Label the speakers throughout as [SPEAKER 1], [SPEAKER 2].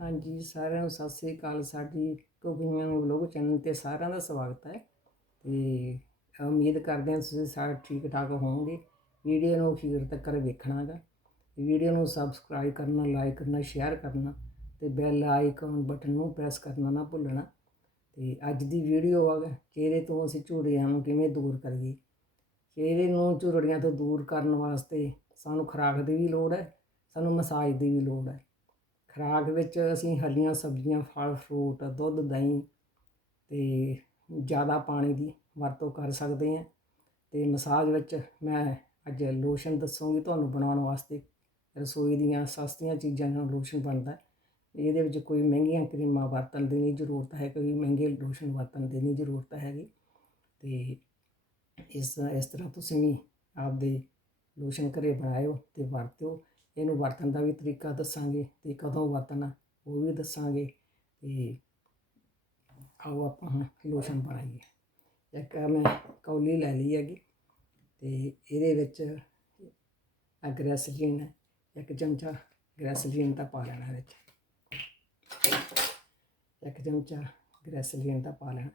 [SPEAKER 1] ਹਾਂਜੀ, ਸਾਰਿਆਂ ਨੂੰ ਸਤਿ ਸ੍ਰੀ ਅਕਾਲ। ਸਾਡੀ ਕੁਕਿੰਗ ਵਲੋਗ ਚੈਨਲ ਤੇ ਸਾਰਿਆਂ ਦਾ ਸਵਾਗਤ ਹੈ। ਤੇ ਉਮੀਦ ਕਰਦੇ ਹਾਂ ਤੁਸੀਂ ਸਾਰੇ ਠੀਕ ਠਾਕ ਹੋਵੋਗੇ। ਵੀਡੀਓ ਨੂੰ ਅਖੀਰ ਤੱਕ ਵੇਖਣਾਗਾ। ਵੀਡੀਓ ਨੂੰ ਸਬਸਕ੍ਰਾਈਬ ਕਰਨਾ, ਲਾਈਕ ਕਰਨਾ, ਸ਼ੇਅਰ ਕਰਨਾ ਤੇ ਬੈਲ ਆਈਕਨ ਬਟਨ ਨੂੰ ਪ੍ਰੈਸ ਕਰਨਾ ਨਾ ਭੁੱਲਣਾ। ਤੇ ਅੱਜ ਦੀ ਵੀਡੀਓ ਆ ਚਿਹਰੇ ਤੋਂ ਅਸੀਂ ਝੁਰੜੀਆਂ ਨੂੰ ਕਿਵੇਂ ਦੂਰ ਕਰੀਏ? ਚਿਹਰੇ ਨੂੰ ਝੁਰੜੀਆਂ ਤੋਂ ਦੂਰ ਕਰਨ ਵਾਸਤੇ ਸਾਨੂੰ ਖੁਰਾਕ ਦੀ ਵੀ ਲੋੜ ਹੈ, ਸਾਨੂੰ ਮਸਾਜ ਦੀ ਵੀ ਲੋੜ ਹੈ। ਖੁਰਾਕ ਵਿੱਚ ਅਸੀਂ ਹਰੀਆਂ ਸਬਜ਼ੀਆਂ, ਫਲ ਫਰੂਟ ਦੁੱਧ, ਦਹੀਂ ਅਤੇ ਜ਼ਿਆਦਾ ਪਾਣੀ ਦੀ ਵਰਤੋਂ ਕਰ ਸਕਦੇ ਹਾਂ। ਅਤੇ ਮਸਾਜ ਵਿੱਚ ਮੈਂ ਅੱਜ ਲੋਸ਼ਨ ਦੱਸੂਗੀ ਤੁਹਾਨੂੰ ਬਣਾਉਣ ਵਾਸਤੇ। ਰਸੋਈ ਦੀਆਂ ਸਸਤੀਆਂ ਚੀਜ਼ਾਂ ਨਾਲ ਲੋਸ਼ਨ ਬਣਦਾ। ਇਹਦੇ ਵਿੱਚ ਕੋਈ ਮਹਿੰਗੀਆਂ ਕਰੀਮਾਂ ਵਰਤਣ ਦੀ ਨਹੀਂ ਜ਼ਰੂਰਤ ਹੈ, ਕੋਈ ਮਹਿੰਗੇ ਲੋਸ਼ਨ ਵਰਤਣ ਦੀ ਨਹੀਂ ਜ਼ਰੂਰਤ ਹੈਗੀ। ਤੇ ਇਸ ਇਸ ਤਰ੍ਹਾਂ ਤੁਸੀਂ ਵੀ ਆਪਦੇ ਲੋਸ਼ਨ ਘਰੇ ਬਣਾਇਓ ਤੇ ਵਰਤਿਓ। ਇਹਨੂੰ ਵਰਤਣ ਦਾ ਵੀ ਤਰੀਕਾ ਦੱਸਾਂਗੇ ਤੇ ਕਦੋਂ ਵਰਤਣਾ ਉਹ ਵੀ ਦੱਸਾਂਗੇ ਤੇ ਆਓ ਆਪਾਂ ਹੁਣ ਲੋਸ਼ਨ ਬਣਾਈਏ ਇੱਕ ਮੈਂ ਕੌਲੀ ਲੈ ਲਈ ਹੈਗੀ ਤੇ ਇਹਦੇ ਵਿੱਚ ਗ੍ਰੈਸਲੀਨ ਇੱਕ ਚਮਚਾ ਗ੍ਰੈਸਲੀਨ ਦਾ ਪਾ ਲੈਣਾ ਵਿੱਚ। ਇੱਕ ਚਮਚਾ ਗ੍ਰੈਸਲੀਨ ਦਾ ਪਾ ਲੈਣਾ।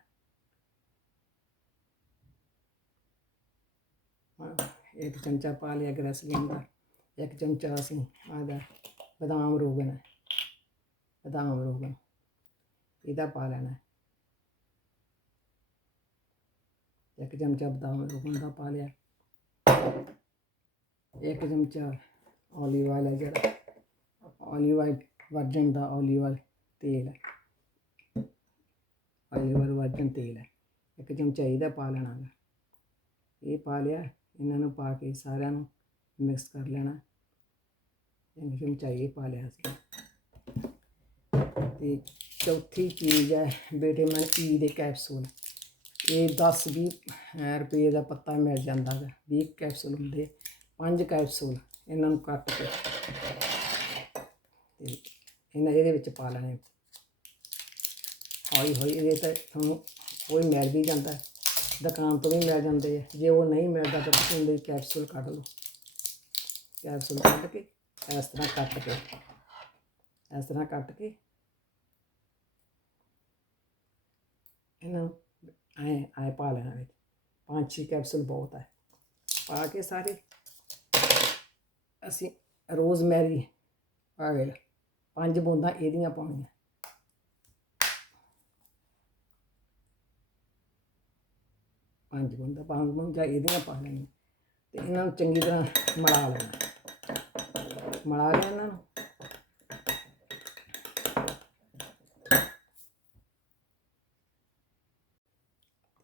[SPEAKER 1] ਇੱਕ ਚਮਚਾ ਪਾ ਲਿਆ ਗ੍ਰੈਸਲੀਨ ਦਾ। ਇੱਕ ਚਮਚਾ ਅਸੀਂ ਆਦਾ ਬਦਾਮ ਰੋਗਨ ਹੈ ਬਦਾਮ ਰੋਗਨ ਇਹਦਾ ਪਾ ਲੈਣਾ। ਇੱਕ ਚਮਚਾ ਬਦਾਮ ਰੋਗਨ ਦਾ ਪਾ ਲਿਆ। ਇੱਕ ਚਮਚਾ ਓਲੀਵ oil ਹੈ ਜਿਹੜਾ ਓਲੀਵ oil ਵਰਜਨ ਦਾ ਓਲੀਵ oil ਤੇਲ ਹੈ। olive oil ਵਰਜਨ ਤੇਲ ਹੈ। ਇੱਕ ਚਮਚਾ ਇਹਦਾ ਪਾ ਲੈਣਾ ਗਾ। ਇਹ ਪਾ ਲਿਆ, ਇਹਨਾਂ ਨੂੰ ਪਾ ਕੇ ਸਾਰਿਆਂ ਨੂੰ ਮਿਕਸ ਕਰ ਲੈਣਾ। ਇੱਕ ਚਮਚਾ ਇਹ ਪਾ ਲਿਆ ਸੀ। ਤੇ ਚੌਥੀ ਚੀਜ਼ ਹੈ ਵਿਟਾਮਿਨ ਈ ਦੇ ਕੈਪਸੂਲ ਇਹ 10 20 ਰੁਪਏ ਦਾ ਪੱਤਾ ਮਿਲ ਜਾਂਦਾ ਹੈ 20 ਕੈਪਸੂਲ ਹੁੰਦੇ ਪੰਜ ਕੈਪਸੂਲ ਇਹਨਾਂ ਨੂੰ ਕੱਟ ਕੇ। ਤੇ ਇਹਨਾਂ ਇਹਦੇ ਵਿੱਚ ਪਾ ਲੈਣੇ। ਹੌਲੀ ਹੌਲੀ ਇਹਦੇ ਤੇ ਤੁਹਾਨੂੰ ਕੋਈ ਮਿਲ ਵੀ ਜਾਂਦਾ। ਦੁਕਾਨ ਤੋਂ ਵੀ ਮਿਲ ਜਾਂਦੇ ਆ। ਜੇ ਉਹ ਨਹੀਂ ਮਿਲਦਾ ਤਾਂ ਤੁਸੀਂ ਇਹਦੇ ਕੈਪਸੂਲ ਕੱਢ ਲਓ। ਕੈਪਸੂਲ ਕੱਢ ਕੇ ਇਸ ਤਰ੍ਹਾਂ ਕੱਟ ਕੇ ਇਸ ਤਰ੍ਹਾਂ ਕੱਟ ਕੇ ਇਹਨਾਂ ਨੂੰ ਆਏ ਪਾ ਲੈਣਾ ਵਿੱਚ। ਪੰਜ ਛੇ ਕੈਪਸੂਲ ਬਹੁਤ ਹੈ ਪਾ ਕੇ ਸਾਰੇ ਅਸੀਂ ਰੋਜ਼ਮੈਰੀ ਪਾ ਗਏ। ਪੰਜ ਬੂੰਦਾਂ ਇਹਦੀਆਂ ਪਾਉਣੀਆਂ। ਪੰਜ ਬੂੰਦਾਂ ਪੰਜ ਬੂੰਦਾਂ ਇਹਦੀਆਂ ਪਾ ਲੈਣੀਆਂ। ਤੇ ਇਹਨਾਂ ਨੂੰ ਚੰਗੀ ਤਰ੍ਹਾਂ ਮਿਲਾ ਲੈਣਾ। ਮਿਲਾ ਲਿਆ ਇਹਨਾਂ ਨੂੰ।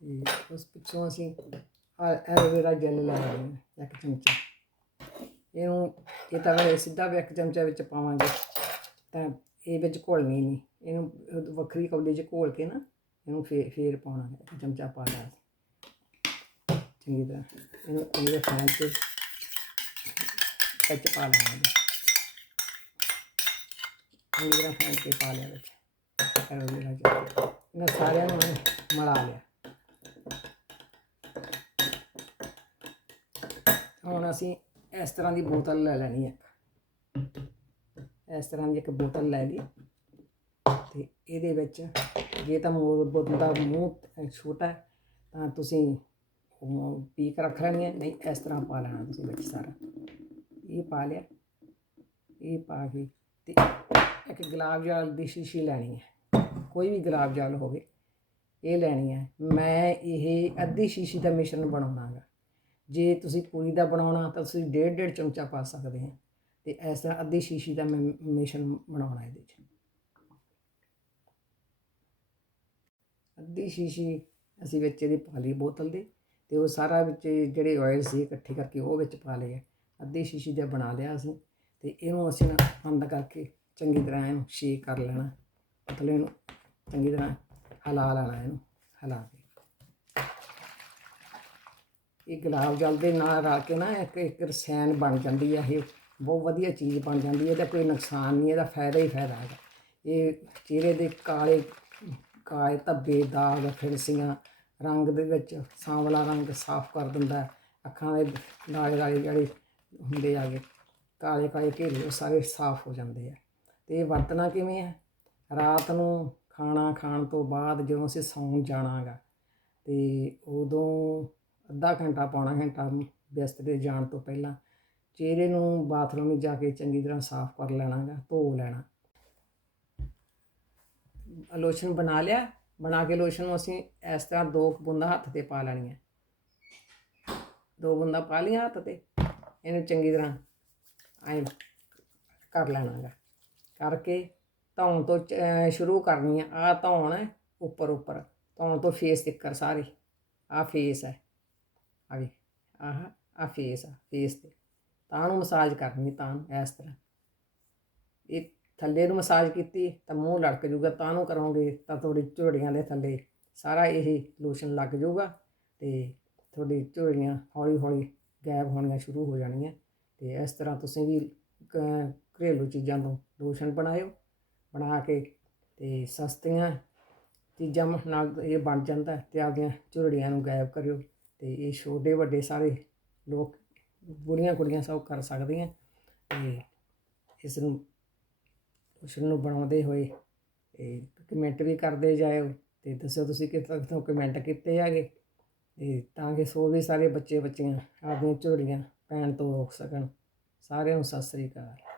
[SPEAKER 1] ਤੇ ਉਸ ਪਿੱਛੋਂ ਅਸੀਂ ਐਲੋਵੇਰਾ ਜੈਲ ਲੈ ਲੈਣਾ ਇੱਕ ਚਮਚਾ। ਇਹਨੂੰ, ਇਹ ਤਾਂ ਵੈਸੇ ਸਿੱਧਾ ਵੀ ਇੱਕ ਚਮਚਾ ਵਿੱਚ ਪਾਵਾਂਗੇ, ਤਾਂ ਇਹ ਵਿੱਚ ਘੋਲਣੀ ਨਹੀਂ। ਇਹਨੂੰ ਵੱਖਰੀ ਕੌਲੀ 'ਚ ਘੋਲ ਕੇ ਨਾ, ਇਹਨੂੰ ਫੇਰ ਫੇਰ ਪਾਉਣਾ ਹੈ। ਇੱਕ ਚਮਚਾ ਪਾ ਲਿਆ ਚੰਗੀ ਤਰ੍ਹਾਂ ਇਹਨੂੰ, ਇਹਦੇ ਫੈਨ 'ਚ ਵਿੱਚ ਪਾ ਲਾਂਗੇ। ਚੰਗੀ ਤਰ੍ਹਾਂ ਫੈਨ ਤੇ ਪਾ ਲਿਆ ਵਿੱਚ। ਐਲੋਵੇਰਾ ਜੈਲ ਇਹਨਾਂ ਸਾਰਿਆਂ ਨੂੰ ਮਿਲਾ ਲਿਆ। ਹੁਣ ਅਸੀਂ ਇਸ ਤਰ੍ਹਾਂ ਦੀ ਬੋਤਲ ਲੈ ਲੈਣੀ ਹੈ ਇਸ ਤਰ੍ਹਾਂ ਦੀ ਇੱਕ ਬੋਤਲ ਲੈ ਲਈ। ਤੇ ਇਹਦੇ ਵਿੱਚ ਜੇ ਤਾਂ ਬੋਤਲ ਦਾ ਮੂੰਹ ਛੋਟਾ ਤਾਂ ਤੁਸੀਂ ਉਹ ਪੀ ਕੇ ਰੱਖ ਲੈਣੀ ਹੈ। ਨਹੀਂ, ਇਸ ਤਰ੍ਹਾਂ ਪਾ ਲੈਣਾ ਤੁਸੀਂ ਵਿੱਚ ਸਾਰਾ। ਇਹ ਪਾ ਲਿਆ। ਇਹ ਪਾ ਕੇ ਤੇ ਇੱਕ ਗੁਲਾਬ ਜਲ ਦੀ ਸ਼ੀਸ਼ੀ ਲੈਣੀ ਹੈ। ਕੋਈ ਵੀ ਗੁਲਾਬ ਜਲ ਹੋਵੇ, ਇਹ ਲੈਣੀ ਹੈ। ਮੈਂ ਇਹ ਅੱਧੀ ਸ਼ੀਸ਼ੀ ਦਾ ਮਿਸ਼ਰਣ ਬਣਾਉਣਾ ਗਾ ਜੇ ਤੁਸੀਂ ਪੂਰੀ ਦਾ ਬਣਾਉਣਾ, ਤਾਂ ਤੁਸੀਂ ਡੇਢ ਡੇਢ ਚਮਚਾ ਪਾ ਸਕਦੇ ਹੋ। ਤੇ ਇਸ ਤਰ੍ਹਾਂ ਅੱਧੀ ਸ਼ੀਸ਼ੀ ਦਾ ਮੈਂ, ਮਿਸ਼ਰਣ ਬਣਾਉਣਾ ਇਹਦੇ 'ਚ। ਅੱਧੀ ਸ਼ੀਸ਼ੀ ਅਸੀਂ ਵਿੱਚ ਇਹਦੀ ਪਾ ਲਈ ਬੋਤਲ ਦੇ, ਤੇ ਉਹ ਸਾਰਾ ਵਿੱਚ ਜਿਹੜੇ ਆਇਲ ਸੀ ਇਕੱਠੇ ਕਰਕੇ ਉਹ ਵਿੱਚ ਪਾ ਲਏ ਅੱਧੀ ਸ਼ੀਸ਼ੀ ਦਾ ਬਣਾ ਲਿਆ ਅਸੀਂ। ਤੇ ਇਹਨੂੰ ਅਸੀਂ ਨਾ ਬੰਦ ਕਰਕੇ ਚੰਗੀ ਤਰ੍ਹਾਂ ਇਹਨੂੰ ਸ਼ੇਕ ਕਰ ਲੈਣਾ। ਮਤਲਬ ਇਹਨੂੰ ਚੰਗੀ ਤਰ੍ਹਾਂ ਹਿਲਾ ਲੈਣਾ ਇਹਨੂੰ, ਹਿਲਾ ਕੇ। ਇਹ ਗੁਲਾਬ ਜਲ ਦੇ ਨਾਲ ਰਲ ਕੇ ਨਾ ਇੱਕ ਇੱਕ ਰਸਾਇਣ ਬਣ ਜਾਂਦੀ ਹੈ ਇਹ। ਬਹੁਤ ਵਧੀਆ ਚੀਜ਼ ਬਣ ਜਾਂਦੀ ਹੈ ਇਹਦਾ ਕੋਈ ਨੁਕਸਾਨ ਨਹੀਂ, ਇਹਦਾ ਫਾਇਦਾ ਹੀ ਫਾਇਦਾ ਹੈਗਾ। ਇਹ ਚਿਹਰੇ ਦੇ ਕਾਲੇ ਕਾਲੇ ਧੱਬੇ, ਦਾਗ, ਫਿਣਸੀਆਂ, ਰੰਗ ਦੇ ਵਿੱਚ ਸਾਂਵਲਾ ਰੰਗ ਸਾਫ਼ ਕਰ ਦਿੰਦਾ। ਅੱਖਾਂ ਦੇ ਨਾਲੇ ਨਾਲੇ ਜਿਹੜੇ ਹੁੰਦੇ ਆਗੇ ਕਾਲੇ ਕਾਲੇ ਘੇਰੇ ਉਹ ਸਾਰੇ ਸਾਫ਼ ਹੋ ਜਾਂਦੇ ਆ। ਤੇ ਇਹ ਵਰਤਣਾ ਕਿਵੇਂ ਹੈ ਰਾਤ ਨੂੰ ਖਾਣਾ ਖਾਣ ਤੋਂ ਬਾਅਦ ਜਦੋਂ ਅਸੀਂ ਸੌਣ ਜਾਣਾਗਾ ਤੇ ਉਦੋਂ ਅੱਧਾ ਘੰਟਾ ਪੌਣਾ ਘੰਟਾ ਬਿਸਤਰੇ ਜਾਣ ਤੋਂ ਪਹਿਲਾਂ ਚਿਹਰੇ ਨੂੰ ਬਾਥਰੂਮ ਵਿੱਚ ਜਾ ਕੇ ਚੰਗੀ ਤਰ੍ਹਾਂ ਸਾਫ਼ ਕਰ ਲੈਣਾਗਾ, ਧੋ ਲੈਣਾ। ਲੋਸ਼ਨ ਬਣਾ ਲਿਆ, ਬਣਾ ਕੇ ਲੋਸ਼ਨ ਨੂੰ ਅਸੀਂ ਇਸ ਤਰ੍ਹਾਂ ਦੋ ਬੂੰਦਾਂ ਹੱਥ ਤੇ ਪਾ ਲੈਣੀਆਂ। ਦੋ ਬੂੰਦਾਂ ਪਾ ਲਈਆਂ ਹੱਥ ਤੇ, ਇਹਨੂੰ ਚੰਗੀ ਤਰ੍ਹਾਂ ਐਂ ਕਰ ਲੈਣਾਗਾ। ਕਰਕੇ ਧੌਣ ਤੋਂ ਸ਼ੁਰੂ ਕਰਨੀ ਆ। ਆ ਧੌਣ ਹੈ ਉੱਪਰ ਉੱਪਰ। ਧੌਣ ਤੋਂ ਫੇਸ ਤਿੱਕਰ ਸਾਰੇ। ਆ ਫੇਸ ਹੈ ਆ ਵੀ ਆਹ ਆ ਫੇਸ ਆ ਫੇਸ ਤੇ। ਤਾਂ ਨੂੰ ਮਸਾਜ ਕਰਨੀ, ਤਾਂ ਨੂੰ, ਇਸ ਤਰ੍ਹਾਂ। ਇਹ ਥੱਲੇ ਨੂੰ ਮਸਾਜ ਕੀਤੀ, ਤਾਂ ਮੂੰਹ ਲੜਕ ਜੂਗਾ। ਤਾਂ ਨੂੰ ਕਰੋਗੇ, ਤਾਂ ਤੁਹਾਡੀ ਝੋੜੀਆਂ ਦੇ ਥੱਲੇ ਸਾਰਾ ਇਹ ਲੋਸ਼ਨ ਲੱਗ ਜਾਊਗਾ ਤੇ ਤੁਹਾਡੀ ਝੋੜੀਆਂ ਹੌਲੀ ਹੌਲੀ ਗਾਇਬ ਹੋਣੀਆਂ ਸ਼ੁਰੂ ਹੋ ਜਾਣੀਆਂ। ਤੇ ਇਸ ਤਰ੍ਹਾਂ ਤੁਸੀਂ ਵੀ ਘਰੇਲੂ ਚੀਜ਼ਾਂ ਤੋਂ ਲੋਸ਼ਨ ਬਣਾਇਓ, ਬਣਾ ਕੇ ਤੇ ਸਸਤੀਆਂ ਚੀਜ਼ਾਂ ਨਾਲ ਇਹ ਬਣ ਜਾਂਦਾ ਹੈ ਤੇ ਆਪਦੀਆਂ ਝੁਰੜੀਆਂ ਨੂੰ ਗਾਇਬ ਕਰਿਓ ਤੇ ਇਹ ਛੋਟੇ ਵੱਡੇ ਸਾਰੇ ਲੋਕ ਬੁੜੀਆਂ ਕੁੜੀਆਂ ਸਭ ਕਰ ਸਕਦੀਆਂ ਤੇ ਇਸ ਨੂੰ ਉਸ ਨੂੰ ਬਣਾਉਂਦੇ ਹੋਏ ਤੇ ਕਮੈਂਟ ਵੀ ਕਰਦੇ ਜਾਇਓ ਤੇ ਦੱਸੋ ਤੁਸੀਂ ਕਿੱਥੋਂ ਕਿੱਥੋਂ ਕਮੈਂਟ ਕੀਤੇ ਹੈਗੇ ਤੇ ਤਾਂ ਕਿ ਸੋ ਵੀ ਸਾਰੇ ਬੱਚੇ ਬੱਚੀਆਂ ਆਪਦੀਆਂ ਝੋੜੀਆਂ ਪੈਣ ਤੋਂ ਰੋਕ ਸਕਣ ਸਾਰਿਆਂ ਨੂੰ ਸਤਿ ਸ੍ਰੀ ਅਕਾਲ।